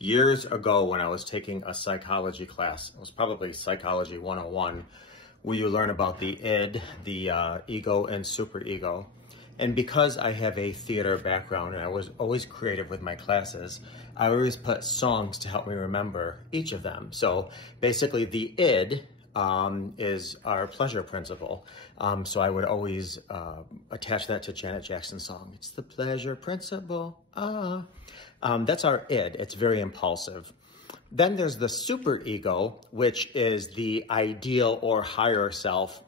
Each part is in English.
Years ago when I was taking a psychology class, it was probably Psychology 101, where you learn about the id, the ego and superego. And because I have a theater background and I was always creative with my classes, I always put songs to help me remember each of them. So basically the id is our pleasure principle. So I would always attach that to Janet Jackson's song. It's the pleasure principle. That's our id. It's very impulsive. Then there's the superego, which is the ideal or higher self.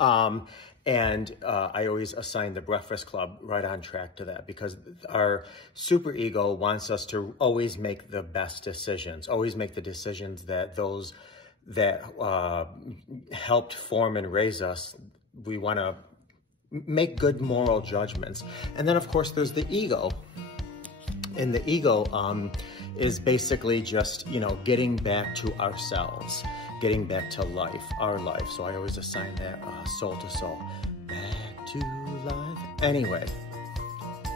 I always assign the Breakfast Club right on track to that, because our superego wants us to always make the best decisions, always make the decisions that those that helped form and raise us. We want to make good moral judgments. And then, of course, there's the ego. And the ego is basically just, getting back to ourselves, getting back to life, our life. So I always assign that soul to soul, back to life. Anyway,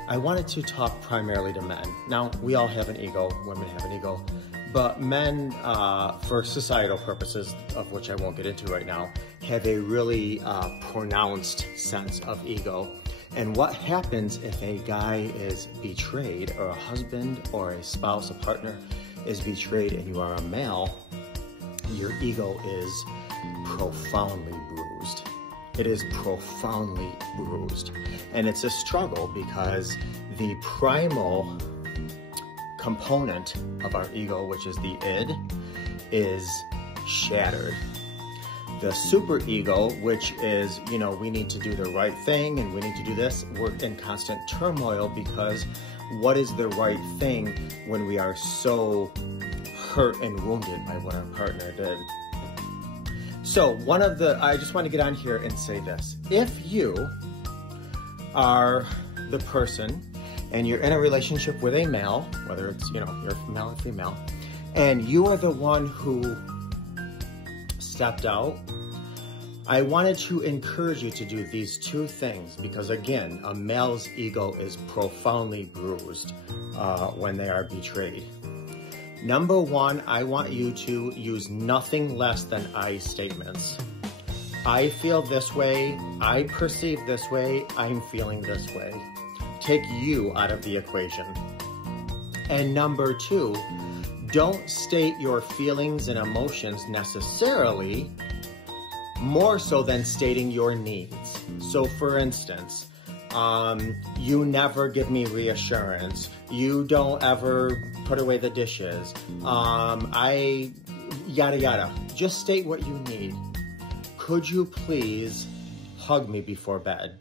I wanted to talk primarily to men. Now, we all have an ego, women have an ego, but men, for societal purposes, of which I won't get into right now, have a really pronounced sense of ego. And what happens if a guy is betrayed, or a husband or a spouse, a partner is betrayed, and you are a male, your ego is profoundly bruised. It is profoundly bruised. And it's a struggle because the primal component of our ego, which is the id, is shattered. The superego, which is, we need to do the right thing and we need to do this, we're in constant turmoil, because what is the right thing when we are so hurt and wounded by what our partner did? So I just want to get on here and say this. If you are the person and you're in a relationship with a male, whether it's, you're male or female, and you are the one who stepped out, I wanted to encourage you to do these two things, because again, a male's ego is profoundly bruised when they are betrayed. Number one, I want you to use nothing less than I statements. I feel this way, I perceive this way, I'm feeling this way. Take you out of the equation. And number two, don't state your feelings and emotions necessarily, more so than stating your needs. So for instance, you never give me reassurance. You don't ever put away the dishes. Yada yada. Just state what you need. Could you please hug me before bed?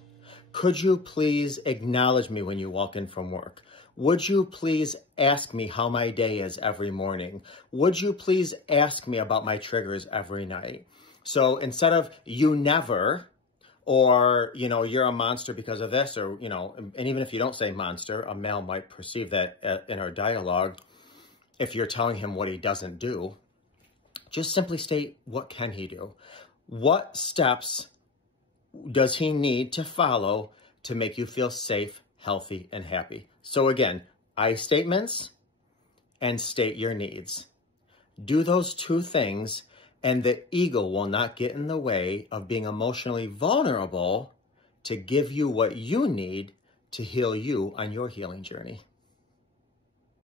Could you please acknowledge me when you walk in from work? Would you please ask me how my day is every morning? Would you please ask me about my triggers every night? So instead of you never, or, you're a monster because of this, or, and even if you don't say monster, a male might perceive that in our dialogue. If you're telling him what he doesn't do, just simply state, what can he do? What steps does he need to follow to make you feel safe, healthy, and happy? So again, I statements and state your needs. Do those two things, and the ego will not get in the way of being emotionally vulnerable to give you what you need to heal you on your healing journey.